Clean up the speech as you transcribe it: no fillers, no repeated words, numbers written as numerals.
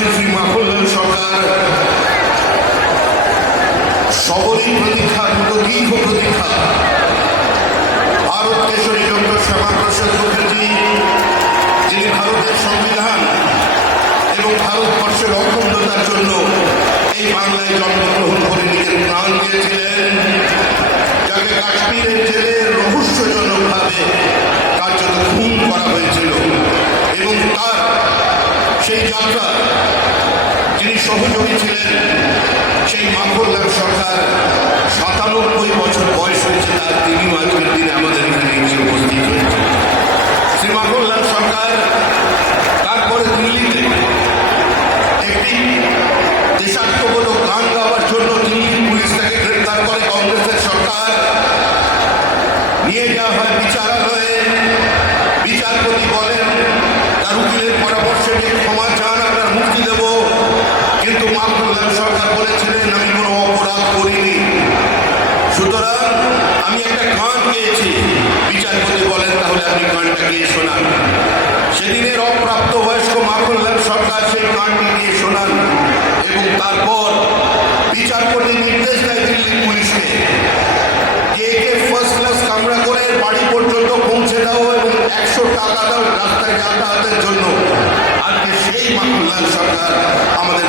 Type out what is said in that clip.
করেছে শ্রী মাখনলাল সরকার সবরই প্রতীক্ষা, দীর্ঘ প্রতীক্ষা। ভারত কেশরী ডক্টর শ্যামাপ্রসাদ মুখার্জি, যিনি ভারতের সংবিধান এবং ভারতবর্ষের অখণ্ডতার জন্য এই বাংলায় জন্মগ্রহণ করে নিজের প্রাণ দিয়েছিলেন, যাকে কাশ্মীরের জেলে রহস্যজনকভাবে কার্যত খুন করা হয়েছিল, এবং তার সেই যাত্রা যিনি সহযোগী ছিলেন, সেই মাখনলাল সরকার ৯৭ বছর বয়স হয়েছে তার, তিনি আজকের দিনে আমাদের এখানে এসে উপস্থিত হয়েছে। শ্রী মাখনলাল সরকার তারপরে দিল্লিতে একটি দেশাত্মবোধক গান গাওয়ার জন্য দিল্লি পুলিশ তাকে গ্রেপ্তার করে। কংগ্রেসের সরকার নিয়ে যাওয়া হয় বিচারালয়ে। বিচারপতি বলেন, তার উকিলের পরামর্শে যে ক্ষমা চান, আমরা মুক্তি দেব। কিন্তু মাখনলাল সরকার বলেছিলেন, আমি কোনো অপরাধ করিনি, সুতরাং আমি একটা গান গেয়েছি। বিচারপতি বলেন, তাহলে আপনি গানটা গিয়ে শোনান। সেদিনের অপ্রাপ্তবয়স্ক মাখনলাল সরকার সেই গানটি গিয়ে শোনান, এবং তারপর বিচারপতি নির্দেশ দেয় দিল্লি পুলিশকে, একে ফার্স্ট ক্লাস কামরা করে বাড়ি পর্যন্ত পৌঁছে দাও এবং ১০০ টাকা দাও রাস্তায় যাতায়াতের জন্য। আজকে সেই মাখনলাল সরকার আমাদের